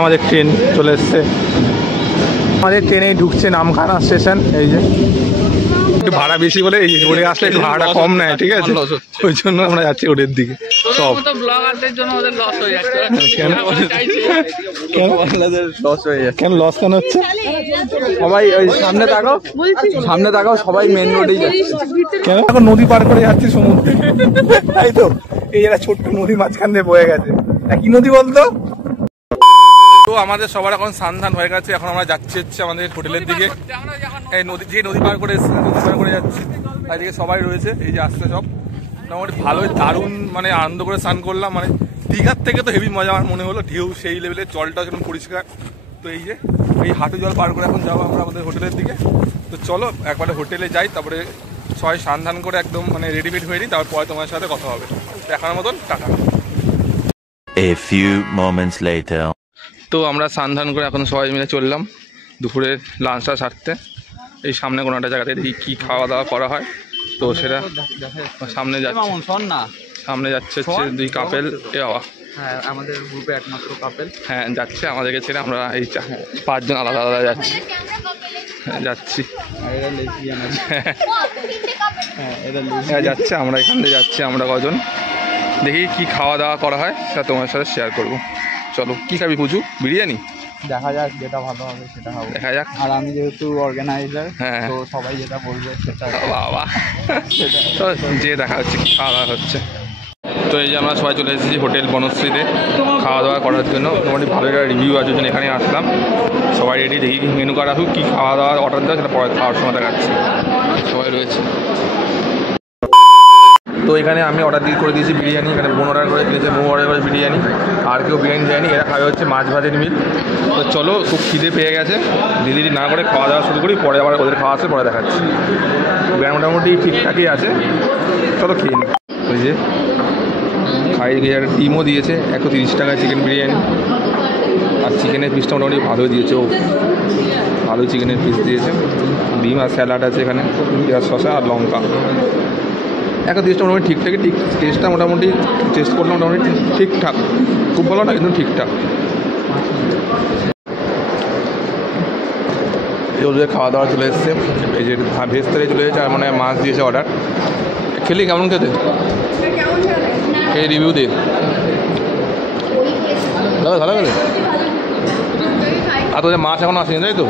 আমাদের ট্রেন চলে এসছে, আমাদের ট্রেনেই ঢুকছে নামখানা স্টেশন। এই যে একটু ভাড়া বেশি বলে এই রোডে আসলে একটু ভাড়াটা কম নেয়, ঠিক আছে, ওই জন্য আমরা যাচ্ছি রোডের দিকে। সব কেন লস কেন হচ্ছে? সবাই ওই সামনে তাকাও, সামনে তাকাও, সবাই মেন রোডেই যাচ্ছে। কেন? এখন নদী পার করে যাচ্ছি সমুদ্রে, তাই তো। এই একটা ছোট্ট নদী মাঝখান দিয়ে বয়ে গেছে, কি নদী বলতো? তো আমাদের সবার এখন স্নান হয়ে গেছে, এখন আমরা যাচ্ছি হচ্ছে আমাদের হোটেলের দিকে। এই নদী যে নদী পার করে যাচ্ছি, চারিদিকে সবাই রয়েছে, এই যে আসছে সব। মোটামুটি ভালোই দারুণ মানে আনন্দ করে স্নান করলাম। মানে দীঘার থেকে তো হেভি মজা আমার মনে হলো, ঢেউ সেই লেভেলের, জলটা যেরকম পরিষ্কার। তো এই যে এই হাঁটু জল পার করে এখন যাবো আমরা আমাদের হোটেলের দিকে। তো চলো একবারে হোটেলে যাই, তারপরে সবাই স্নান করে একদম মানে রেডিমেড হয়ে নিই, তারপরে তোমার সাথে কথা হবে। দেখার মতন টাকা। A few moments later. তো আমরা স্নান করে এখন সবাই মিলে চললাম দুপুরের লাঞ্চটা সারতে। এই সামনে কোনো একটা জায়গাতে দেখি কী খাওয়া দাওয়া করা হয়, তো সেটা সামনে যাচ্ছে। সামনে যাচ্ছে হচ্ছে দুই কাপেল, এ বাবা, হ্যাঁ আমাদের গ্রুপে একমাত্র কাপেল। হ্যাঁ যাচ্ছে আমাদেরকে ছেড়ে, আমরা এই 5জন আলাদা আলাদা যাচ্ছি। হ্যাঁ যাচ্ছে, আমরা এখান থেকে যাচ্ছি। আমরা কজন দেখি কি খাওয়া দাওয়া করা হয় সেটা তোমার সাথে শেয়ার করবো। চলো, কি খাবি পুজু? বিরিয়ানি? দেখা যাক, যেটা ভালো হবে সেটা হবে, দেখা যাক। আর আমি যেহেতু অর্গানাইজার, হ্যাঁ তো সবাই যেটা বলবে সেটা। বাবা, তো যে দেখা হচ্ছে কি খাওয়া দাওয়া হচ্ছে। তো এই যে আমরা সবাই চলে এসেছি হোটেল বনশ্রীতে খাওয়া দাওয়া করার জন্য। মোটামুটি ভালো একটা রিভিউ আছে জন্য এখানে আসলাম। সবাই রেডি, দেখি মেনু কার্ড আসুক, কী খাওয়া দাওয়া অর্ডার দেওয়া সেটা পরে খাওয়ার সময় দেখাচ্ছি। সবাই রয়েছে। তো এখানে আমি অর্ডার করে দিয়েছি বিরিয়ানি, এখানে বোন অর্ডার করে দিয়েছে, বউ অর্ডার করে বিরিয়ানি, আর কেউ বিরিয়ানি দেয়নি। এরা খাবে হচ্ছে মাছ ভাতের মিল। তো চলো, খুব খিদে পেয়ে গেছে, দিদি না করে খাওয়া দাওয়া শুরু করি, পরে আবার ওদের খাওয়া আসে পরে দেখাচ্ছি। বিরিয়ানি মোটামুটি ঠিকঠাকই আছে, চলো খেয়ে নিই। ওই যে খাই গিয়ে একটা ডিমও দিয়েছে, 130 টাকায় চিকেন বিরিয়ানি, আর চিকেনের পিসটা মোটামুটি ভালোই দিয়েছে। ও ভালোই চিকেনের পিস দিয়েছে, ডিম আর স্যালাড আছে এখানে, পেঁয়াজ শসা আর লঙ্কা। 130টা মোটামুটি ঠিকঠাকই, টেস্টটা মোটামুটি টেস্ট করলে মোটামুটি ঠিকঠাক, খুব ভালো না কিন্তু ঠিকঠাক। ওদের খাওয়া দাওয়া চলে এসছে, এই যে ভেজ থেকে চলে এসেছে, আর মানে মাছ দিয়েছে অর্ডার। খেলি কেমন খেতে? এই রিভিউ দে দাদা, ভালো গেলে। আর তোদের মাছ এখনও আসেনি তাই তো?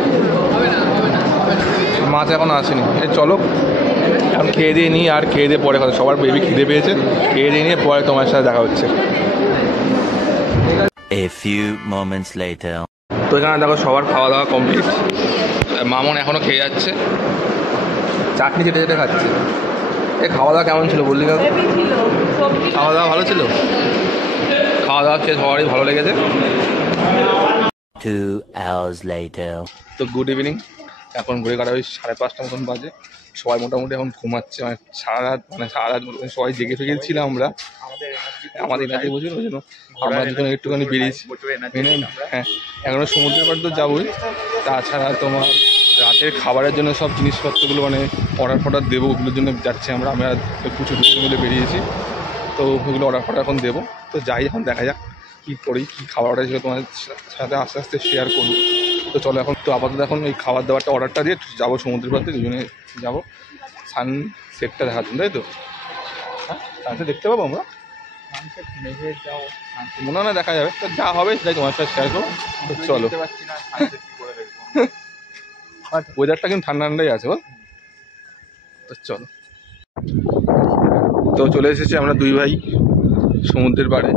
মাছ এখনও আসেনি। এই চলো এখন খেয়ে দিয়ে নিই, আর খেয়ে দিয়ে পরে কথা। সবার বেবি খিদে পেয়েছে, খেয়ে দিয়ে নিয়ে পরে তোমার সাথে দেখা হচ্ছে। A few moments later. তো এখানে দেখো সবার খাওয়া দাওয়া কমপ্লিট, মামন এখনও খেয়ে যাচ্ছে, চাটনি চেটে চেটে খাচ্ছে। এ খাওয়া দাওয়া কেমন ছিল বললি? খাওয়া দাওয়া ভালো ছিল, খাওয়া দাওয়া খেয়ে সবারই ভালো লেগেছে। 2 hours later. তো গুড ইভিনিং, এখন ঘুরে কাটা ওই 5:30 মতন বাজে। সবাই মোটামুটি এখন ঘুমাচ্ছে, মানে সারা রাত সবাই জেগে ফেগেছিলাম আমরা, আমাদের এনার্জি বুঝলেন, ওই জন্য আমরা দুজন একটুখানি বেরিয়েছি। হ্যাঁ এখনও সমুদ্রের পাড়ে তো যাবোই, তাছাড়া তোমার রাতের খাবারের জন্য সব জিনিসপত্রগুলো মানে অর্ডার দেবো, ওগুলোর জন্য যাচ্ছি আমরা কিছু দুজন মিলে বেরিয়েছি। তো ওগুলো অর্ডার এখন দেবো। তো যাই, এখন দেখা যাক কী করি, কী খাবার অর্ডার ছিল তোমার সাথে আস্তে আস্তে শেয়ার করবো। তো চলো এখন তো আপাতত এখন এই খাবার দাবারটা অর্ডারটা দিয়ে যাবো সমুদ্রের পাড়ে, দুজনে যাবো সানসেটটা দেখার জন্য, তাই তো? হ্যাঁ সানসেট দেখতে পাবো আমরা, মনে হয় না দেখা যাবে, তো যা হবে সেটাই তোমার সাথে শেয়ার করবো। তো চলো, ওয়েদারটা কিন্তু ঠান্ডা ঠান্ডাই আছে বল। তো চলো, তো চলে এসেছি আমরা দুই ভাই সমুদ্রের পাড়ে।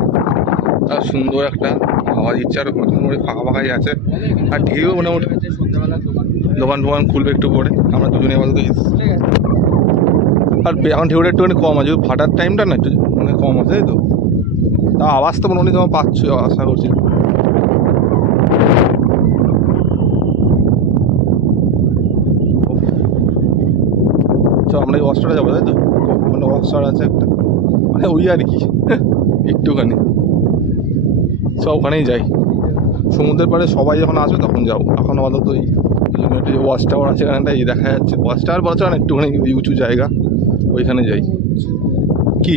আর সুন্দর একটা হাওয়া দিচ্ছে, আর মোটামুটি ফাঁকা ফাঁকাই আছে, আর ঢেউ মোটামুটি। দোকান টোকান খুলবে একটু পরে, আমরা দুজনে আপাতত। আর এখন ঢেউটা একটুখানি কম আছে, ভাটার টাইমটা না একটু মানে কম আছে, তাই তো? তা আওয়াজ তো মোটামুটি তোমার পাচ্ছ, আশা করছি। চল আমরা এই অস্ট্রেলিয়া যাবো, তাই তো? মানে অস্ট্রেলিয়া আছে একটা, মানে ওই আর কি একটুখানি সব ওখানেই যাই। সমুদ্রের পাড়ে সবাই যখন আসবে তখন যাবো, এখন আপাতত ওই একটু ওয়াচ টাওয়ার আছে এখানটা, এই দেখা যাচ্ছে ওয়াচ টাওয়ার বলছে না, একটুখানি ওই উঁচু জায়গা, ওইখানে যাই। কি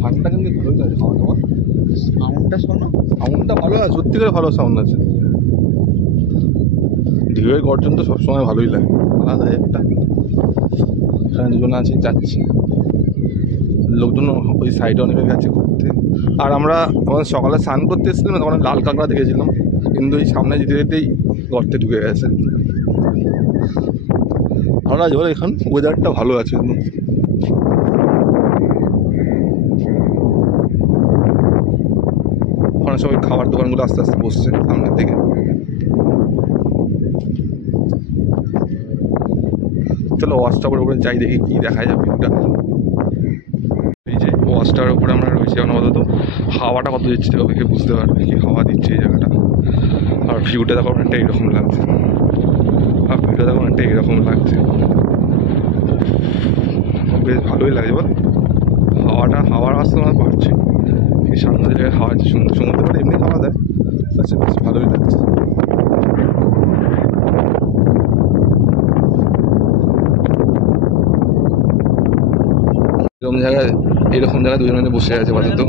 ঠান্ডা কিন্তু ভালোই লাগে খাওয়া দাওয়া। সাউন্ডটা শোনো। সাউন্ডটা ভালো আছে, সত্যি করে ভালো সাউন্ড আছে। ঢেউয়ের গর্জন তো সবসময় ভালোই লাগে, আলাদা একটা। এখানে দুজন আছি, যাচ্ছি, লোকজন ওই সাইডে অনেকে গেছে ঘুরতে। আর আমরা যখন সকালে স্নান করতে এসেছিলাম তখন লাল কাঁকড়া দেখেছিলাম, কিন্তু এই সামনে যেতে যেতেই গর্তে ঢুকে গেছে। ভালো আছে বলো, এখন ওয়েদারটা ভালো আছে একদম। ওখানে সবাই খাবার দোকানগুলো আস্তে আস্তে বসছে সামনের দিকে। চলো ওয়াচ টাওয়ারের উপরে যাই, দেখি কি দেখা যায় ভিউটা। এই যে ওয়াচ টাওয়ারের উপরে আমরা রয়েছি অনবরত, হাওয়াটা কত দিচ্ছে দেখে বুঝতে পারবে কি হাওয়া দিচ্ছে এই জায়গাটা। আর ভিউটা দেখো অনেকটা এইরকম লাগছে, আর ভিউটা দেখো অনেকটা এইরকম লাগছে, বেশ ভালোই লাগছে বল। হাওয়ার আসতে আমার পারছে, এই সামনে জায়গায় হাওয়া আছে, সুন্দর সমুদ্র পাড়ে এমনি হাওয়া দেয়, আচ্ছা বেশ ভালোই লাগছে। এরকম জায়গায় দুজনে বসে আছে আপাতত।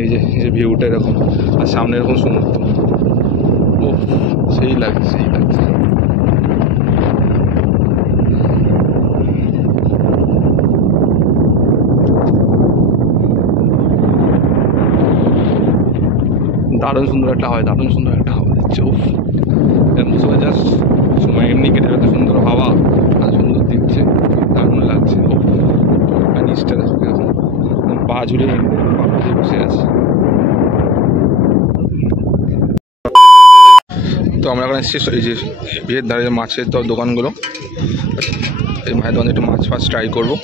এই যে ভিউটা এরকম, আর সামনে এরকম সমুদ্র, ও সেই লাগছে, সেই লাগছে। দারুণ সুন্দর একটা হাওয়া, দারুণ সুন্দর একটা হাওয়া দিচ্ছে। ও বসে জাস্ট সময় এমনি কেটে এত সুন্দর হাওয়া আর সুন্দর দিচ্ছে, দারুণ লাগছে। ও আর নিচটা দেখো কিরকম, পা ঝুলে বসে আছে। তো আমরা এখন এসেছি এই যে বিয়ের ধারে মাছের তো দোকানগুলো, এই মায়ের দোকানে একটু মাছ ফাছ ট্রাই করবো,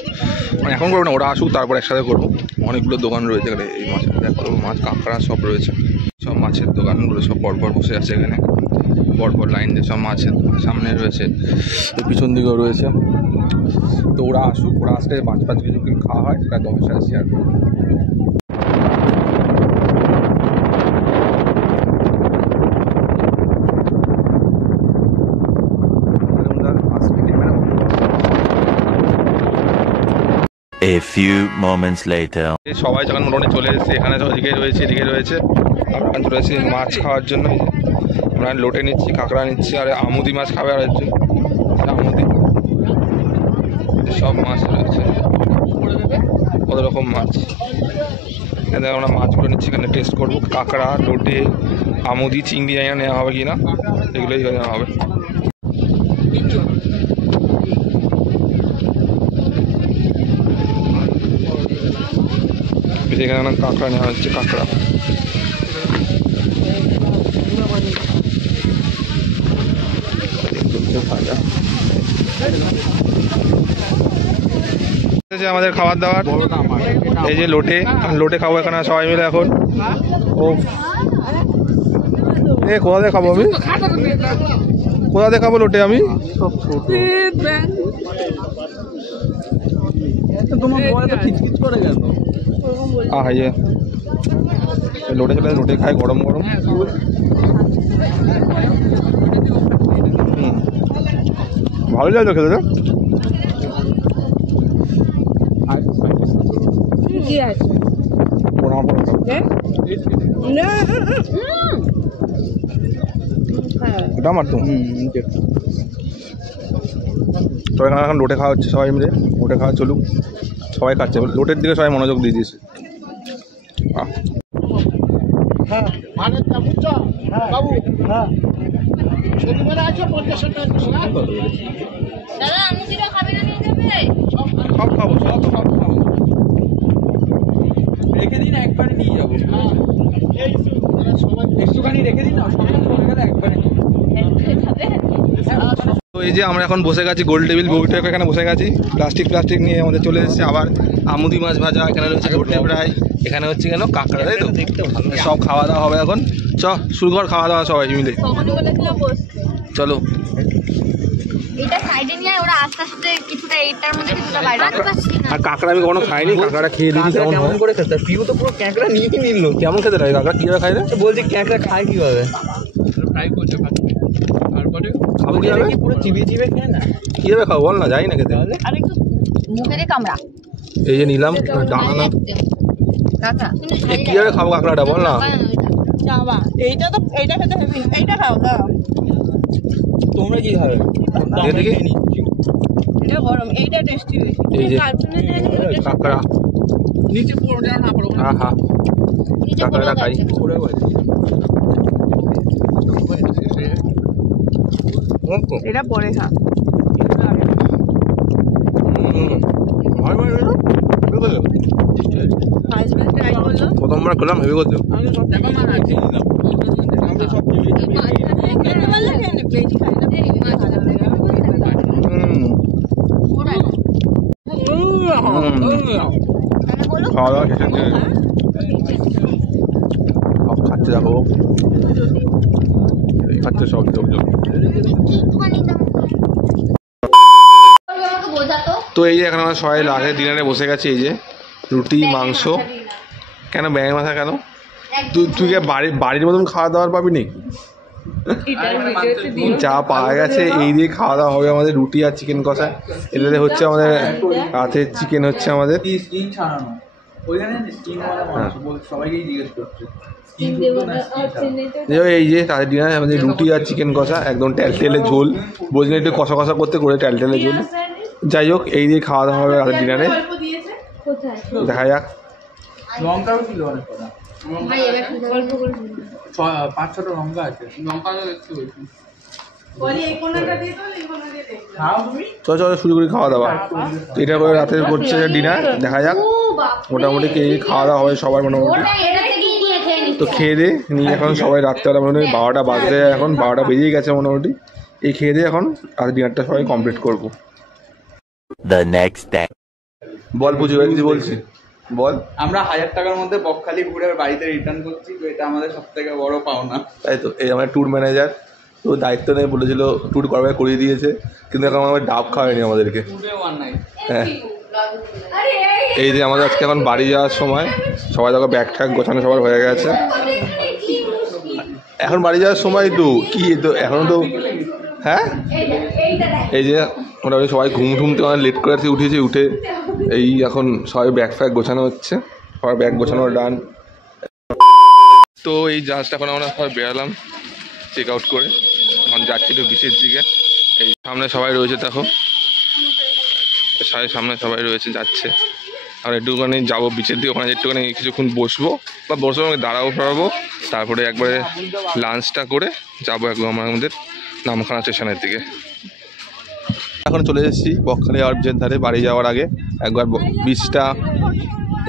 মানে এখন করবো না, ওরা আসুক তারপর একসাথে করবো। অনেকগুলো দোকান রয়েছে এখানে, এই মাছের দেখো মাছ কাঁকড়া সব রয়েছে, সব মাছের দোকানগুলো সব পরপর বসে আছে এখানে, পরপর লাইন দিয়ে সব মাছের সামনে রয়েছে, পিছন দিকেও রয়েছে। তো ওরা আসুক, ওরা আসলে মাছ ফাছ কিছু খাওয়া হয় সেটা তোমার সাথে শেয়ার করবো। A few moments later. সবাই যখন মোটামুটি চলে এসেছে, এখানে এদিকে রয়েছে আমরা চলে এসেছি মাছ খাওয়ার জন্য। আমরা লোটে নিচ্ছি, কাঁকড়া নিচ্ছি, আর আমুদি মাছ খাবে আর একজন আমুদি, সব মাছ রয়েছে, কত রকম মাছ। এখানে আমরা মাছগুলো নিচ্ছি, এখানে টেস্ট করবো। কাঁকড়া, লোটে, আমুদি, চিংড়ি জানি না নেওয়া হবে কি না, এগুলোই নেওয়া হবে। এখানে কাঁকড়া নেওয়া হচ্ছে, কাঁকড়া। আমাদের খাবার দাবার এই যে লোটে খাবো এখানে সবাই মিলে এখন। ও কোথা দিয়ে খাবো আমি, কোথা দিয়ে খাবো লোটে আমি? লোটে চলে লোটে খাই গরম গরম। ভালোই লাগলো খেতে। ওটা আমার তো এখানে এখন লোটে খাওয়া হচ্ছে, সবাই মিলে লোটে খাওয়া চলুক, সবাই খাচ্ছে, লোটের দিকে সবাই মনোযোগ দিয়ে দিয়েছে। সব খাবো, সব খাবো, রেখে দিন, একবারে নিয়ে যাবো, একটুখানি রেখে দিন না, একবারে। তো এই যে আমরা এখন বসে গেছি গোল টেবিল বউটা এখানে বসে গেছি, প্লাস্টিক নিয়ে আমাদের চলে এসেছে। আবার আমুদি মাছ ভাজা, এখানে রয়েছে লোটে ফ্রাই, এখানে হচ্ছে কেন কাঁকড়া, তাই তো? সব খাওয়া দাওয়া হবে এখন। শুরু কর খাওয়া দাওয়া সবাই মিলে, চলো। আর কাঁকড়া আমি কখনো খাইনি, কাঁকড়া খেয়ে দিচ্ছি কেমন করে খেতে। পিউ তো পুরো কাঁকড়া নিয়ে নিল, কেমন খেতে লাগে কাঁকড়া, কিভাবে খাই না বলছি, কাঁকড়া খায় কিভাবে? ফ্রাই করছে, তারপরে খাবো কিভাবে, পুরো চিবিয়ে খায় না, কিভাবে খাবো বল না, যাই না খেতে। মুখে কামড়া, এই যে নিলাম ডানা, কিভাবে খাবো কাঁকড়াটা বল না? এইটা খেতে হেভি, এইটা খাও দাও। তোমরা কি খাবে? দেখি এটা গরম, এইটা টেস্টি বেশি। এই যে কাঁকড়া, নিচে পড়ো যেন না পড়ো। আহা কাঁকড়াটা খাই। এটা পরে খা। হাজবেন্ড ট্রাই করলো, প্রথমবার খেলাম, হেভি করছে। দেখো মা আছে খেতে পারলে খেয়ে নে, বেশি খাই না। খাওয়া দাওয়া শেষে সব খাচ্ছে, দেখো এই খাচ্ছে সব যোগ। তো এই যে এখন আমরা সবাই রাতে ডিনারে বসে গেছি। এই যে রুটি, মাংস। কেন ব্যাঙের মাথা কেন? তুই কি বাড়ির মতন খাওয়া দাওয়ার পাবি নি? যা পাওয়া গেছে এই দিয়ে খাওয়া দাওয়া হবে আমাদের। রুটি আর চিকেন কষা, এটাতে হচ্ছে আমাদের রাতের চিকেন হচ্ছে আমাদের। এই যে তাদের ডিনার আমাদের রুটি আর চিকেন কষা, একদম ট্যালটেলে ঝোল। বলছেন একটু কষা কষা করতে, করে ট্যালটেলে ঝোল। যাই হোক, এই দিয়ে খাওয়া দাওয়া হবে রাতের ডিনারে। দেখা যাক। লঙ্কাও ছিল অনেক কটা, 5-6টা লঙ্কা আছে। লঙ্কা দেখতে হয়েছে। চলো শুরু করি খাওয়া দাওয়া। তো এটা করে রাতের করছে ডিনার, দেখা যাক। মোটামুটি কে খাওয়া দাওয়া হবে সবার মোটামুটি। তো খেয়ে দিয়ে নিয়ে এখন সবাই রাত্রেবেলা মোটামুটি 12টা বাজতে, এখন 12টা বেজেই গেছে মোটামুটি। এই খেয়ে দিয়ে এখন রাতের ডিনারটা সবাই কমপ্লিট করবো। The next day. বল পুজো, কিছু বলছি বল। আমরা 1000 টাকার মধ্যে বকখালি ঘুরে বাড়িতে রিটার্ন করছি, তো এটা আমাদের সব থেকে বড় পাওনা। তাই তো, এই আমার ট্যুর ম্যানেজার তো দায়িত্ব নেই, বলেছিল ট্যুর করবে, করিয়ে দিয়েছে, কিন্তু এখন আমার ডাব খাওয়ায়নি আমাদেরকে। হ্যাঁ, এই যে আমাদের আজকে এখন বাড়ি যাওয়ার সময়, সবাই দেখো ব্যাগ ট্যাগ গোছানো সবার হয়ে গেছে। এখন বাড়ি যাওয়ার সময় তো কি, তো এখনো তো হ্যাঁ, এই যে মোটামুটি সবাই ঘুম থেকে অনেক লেট করে উঠেছি, উঠে এই এখন সবাই ব্যাগ ফ্যাগ গোছানো হচ্ছে, সবার ব্যাগ গোছানো ডান। তো এই জাহাজটা এখন আমরা সবাই বেরালাম চেক আউট করে, এখন যাচ্ছি একটু বিচের দিকে। এই সামনে সবাই রয়েছে, দেখো সামনে সবাই রয়েছে, যাচ্ছে। আর একটুখানি যাবো বিচের দিকে, ওখানে একটুখানি কিছুক্ষণ বসবো বা বসবো, দাঁড়াবো ফেরাবো, তারপরে একবারে লাঞ্চটা করে যাবো একদম আমাদের নামখানা স্টেশনের দিকে। এখন চলে এসেছি বকখালি আর বিচের ধারে। বাড়ি যাওয়ার আগে একবার বিচটা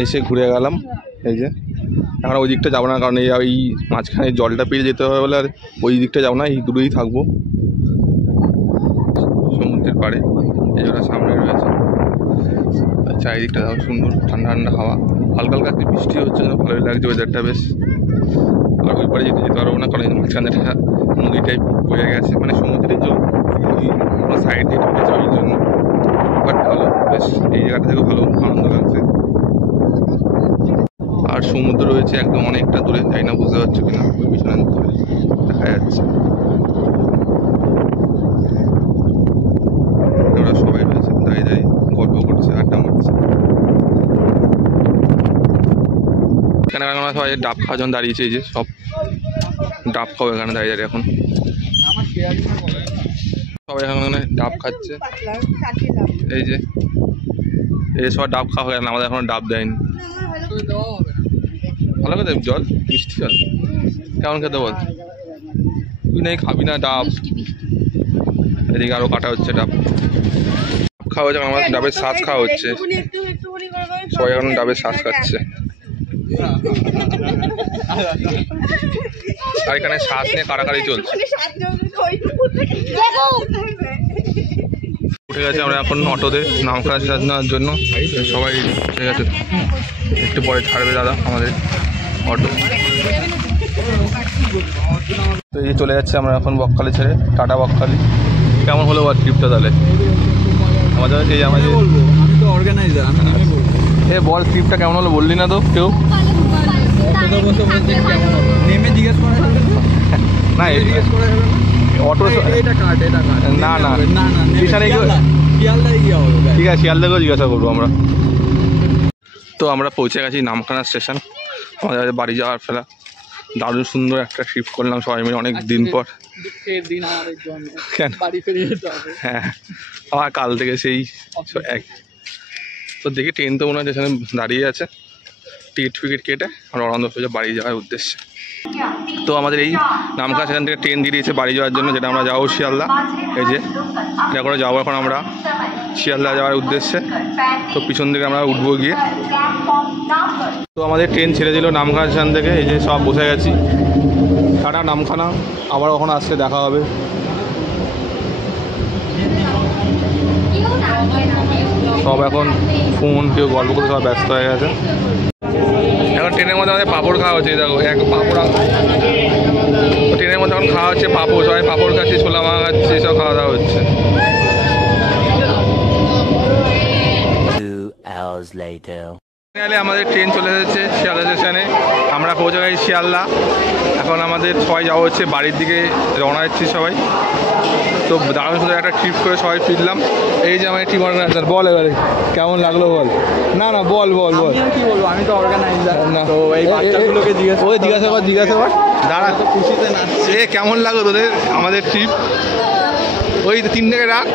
এসে ঘুরে গেলাম। এই যে এখন ওই দিকটা যাবো না, কারণ এই মাঝখানে জলটা পেরিয়ে যেতে হবে বলে আর ওই দিকটা যাবো না, এই দূরেই থাকবো সমুদ্রের পাড়ে। এই জন্য সামনে রয়েছে, চারিদিকটা দেখো সুন্দর, ঠান্ডা ঠান্ডা হাওয়া, হালকা হালকা বৃষ্টি হচ্ছে, ভালোই লাগছে ওয়েদারটা বেশ। আর ওই পাড়ে যেতে পারবো না, কারণ মাঝখানে একটা নদী টাইপ বয়ে গেছে, মানে সমুদ্রের জল ওই সাইড দিয়ে ঢুকেছে, ওই জন্য। বাট ভালো বেশ, এই জায়গাটা থেকে ভালো আনন্দ লাগছে। আর সমুদ্র রয়েছে একদম অনেকটা দূরে, যাই না বুঝতে পারছো কিনা, ওই পিছনের দূরে দেখা যাচ্ছে। ওরা সবাই রয়েছে দাঁড়িয়ে দাঁড়িয়ে গল্প করছে, আড্ডা মারছে। এখানে আমরা সবাই ডাব খাওয়ার জন্য দাঁড়িয়েছে, এই যে সব ডাব খাওয়া এখানে দাঁড়িয়ে দাঁড়িয়ে এখন সবাই এখানে ডাব খাচ্ছে। এই যে সবাই ডাব খাওয়া হয়ে গেল, আমাদের এখনো ডাব দেয়নি। ভালো খেতে জল, মিষ্টি জল কেমন খেতে বল? তুই নেই খাবি না ডাব। এদিকে আরো কাটা হচ্ছে ডাব, খাওয়া হচ্ছে, আমার ডাবের শ্বাস খাওয়া হচ্ছে, সবাই এখন ডাবের শ্বাস খাচ্ছে। আর এখানে শ্বাস নিয়ে কাড়াকাড়ি চলছে। উঠে গেছে আমরা এখন অটোতে নামখানা স্টেশন নেওয়ার জন্য, সবাই ঠিক আছে, একটু পরে ছাড়বে দাদা আমাদের অটো। তো এই চলে যাচ্ছে আমরা এখন বকখালি ছেড়ে, টাটা বকখালি। কেমন হলো বল ট্রিপটা তাহলে আমাদের? এই আমাদের আমি তো অর্গানাইজার, এ বল ট্রিপটা কেমন হলো বললি না তো কেউ? নেমে জিজ্ঞেস করা যাবে না, জিজ্ঞেস করা যাবে অটো এটা কাট, এটা কাট। না না না না, স্টেশনে শিয়ালদায় গিয়ে হবে। ঠিক আছে, শিয়ালদাকেও জিজ্ঞাসা করবো আমরা। তো আমরা পৌঁছে গেছি নামখানা স্টেশন, আমাদের বাড়ি যাওয়ার ফেলা। দারুণ সুন্দর একটা ট্রিপ করলাম সবাই মিলে অনেক দিন পর। দুঃখের দিন আমাদের জন্য, কেন? বাড়ি ফিরে যেতে হবে। হ্যাঁ, আমার কাল থেকে সেই এক। তো দেখি ট্রেন তো মনে হয় স্টেশনে দাঁড়িয়ে আছে, টিকিট ফিকিট কেটে আমরা রওনা হয়ে বাড়ি যাওয়ার উদ্দেশ্যে। তো আমাদের এই নামখানা স্টেশন থেকে ট্রেন দিয়ে দিয়েছে বাড়ি যাওয়ার জন্য, যেটা আমরা যাবো শিয়ালদা। এই যে এটা করে যাবো এখন আমরা শিয়ালদা যাওয়ার উদ্দেশ্যে। তো পিছন দিকে আমরা উঠবো গিয়ে। তো আমাদের ট্রেন ছেড়ে দিল নামখানা স্টেশন থেকে, এই যে সব বসে গেছি। টাটা নামখানা, আবার কখন আসলে দেখা হবে। সব এখন ফোন কেউ গল্প করতে সব ব্যস্ত হয়ে গেছে। এখন ট্রেনের মধ্যে আমাদের পাঁপড় খাওয়া হচ্ছে, দেখো এক পাঁপড়। ট্রেনের মধ্যে এখন খাওয়া হচ্ছে পাঁপড়, সবাই পাঁপড় খাচ্ছে, ছোলা মাখা খাচ্ছে, সব খাওয়া দাওয়া হচ্ছে। 2 hours later. আমাদের ট্রেন চলে এসেছে শিয়ালদা স্টেশনে, আমরা পৌঁছে গেছি শিয়ালদা। এখন আমাদের সবাই যাওয়া হচ্ছে বাড়ির দিকে, রওনা হচ্ছি সবাই। তো দারুণ সুন্দর একটা ট্রিপ করে সবাই ফিরলাম। এই যে আমার টিম অর্গানাইজার, বল এবারে কেমন লাগলো বল। না না বল বল বল। কি বলবো, আমি তো অর্গানাইজার না, তো এই বাচ্চাগুলোকে জিজ্ঞাসা কর। দাঁড়া, খুশিতে নাচছে। এ কেমন লাগলো তোদের আমাদের ট্রিপ? ওই 3 থেকে রাখ।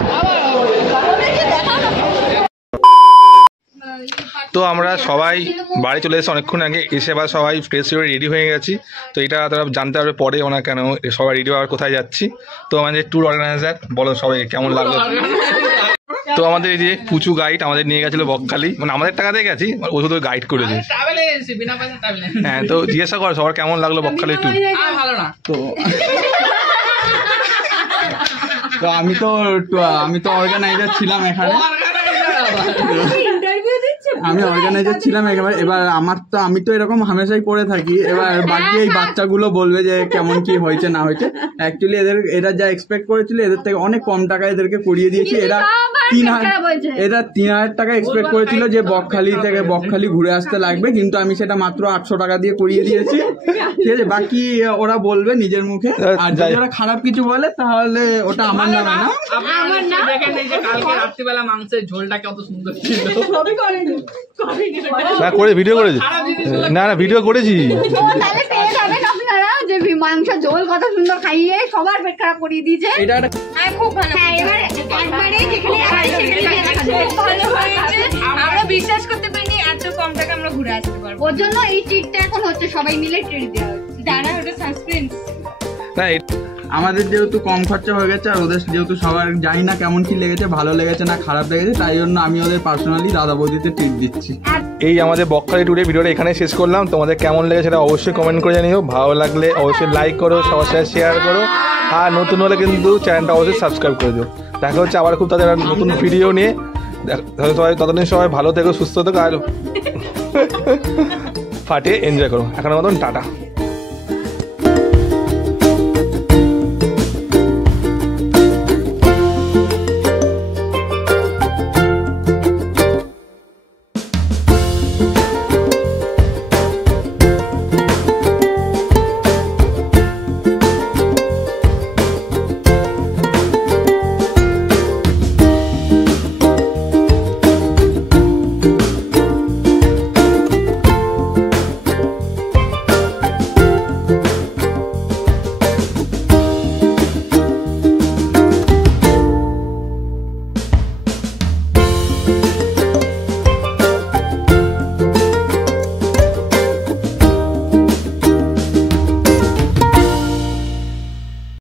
তো আমরা সবাই বাড়ি চলে এসেছি অনেকক্ষণ আগে, এসে বা সবাই ফ্রেশ হয়ে রেডি হয়ে গেছি। তো এটা তারা জানতে পারবে পরে ওনা কেন সবাই রেডি হওয়ার কোথায় যাচ্ছি। তো আমাদের ট্যুর অর্গানাইজার, বলো সবাই কেমন লাগলো। তো আমাদের এই যে পুচু গাইড আমাদের নিয়ে গেছিলো বকখালি, মানে আমাদের টাকা দিয়ে গেছি, ও শুধু গাইড করেছে। হ্যাঁ, তো জিজ্ঞাসা কর সবার কেমন লাগলো বকখালি ট্যুর। ভালো না তো তো আমি তো অর্গানাইজার ছিলাম এখানে, আমি অর্গানাইজার ছিলাম একেবারে। এবার আমি তো এরকম হামেশাই করে থাকি। এবার বাকি এই বাচ্চাগুলো বলবে যে কেমন কি হয়েছে না হয়েছে। অ্যাকচুয়ালি এরা যা এক্সপেক্ট করেছিল এদের থেকে অনেক কম টাকা এদেরকে করিয়ে দিয়েছি। এরা 3,000 টাকা এক্সপেক্ট করেছিল যে বকখালি ঘুরে আসতে লাগবে, কিন্তু আমি সেটা মাত্র 800 টাকা দিয়ে করিয়ে দিয়েছি। ঠিক আছে, বাকি ওরা বলবে নিজের মুখে। আর যদি ওরা খারাপ কিছু বলে তাহলে ওটা আমার নামে না। দেখেন এই যে কালকে রাত্রিবেলা মাংসের ঝোলটা কত সুন্দর ছিল। না করে ভিডিও করেছি, না না ভিডিও করেছি। তাহলে পেয়ে যাবেন আপনারা যে মাংসের ঝোল কত সুন্দর খাইয়ে সবার পেট খারাপ করিয়ে দিয়েছে। এটা হ্যাঁ, খুব ভালো। হ্যাঁ, এবার একবারে যেখানে ভালো হয়েছে। আমরা বিশ্বাস করতে পারিনি এত কম টাকা আমরা ঘুরে আসতে পারবো। ওর জন্য এই ট্রিটটা এখন হচ্ছে, সবাই মিলে ট্রিট দেওয়া হচ্ছে। দাঁড়া, ওটা সাসপেন্স। না আমাদের যেহেতু কম খরচা হয়ে গেছে, আর ওদের যেহেতু সবার জানি না কেমন কি লেগেছে, ভালো লেগেছে না খারাপ লেগেছে, তাই জন্য আমি ওদের পার্সোনালি দাদা বৌদিতে ট্রিট দিচ্ছি। এই আমাদের বকখালি ট্যুরের ভিডিওটা এখানে শেষ করলাম। তোমাদের কেমন লেগেছে সেটা অবশ্যই কমেন্ট করে জানিও। ভালো লাগলে অবশ্যই লাইক করো, সবার সাথে শেয়ার করো, আর নতুন হলে কিন্তু চ্যানেলটা অবশ্যই সাবস্ক্রাইব করে দিও। দেখা হচ্ছে আবার খুব তাদের নতুন ভিডিও নিয়ে। ততদিন সবাই ভালো থেকো, সুস্থ থেকো, আর ফাটিয়ে এনজয় করো। এখনের মতন টাটা।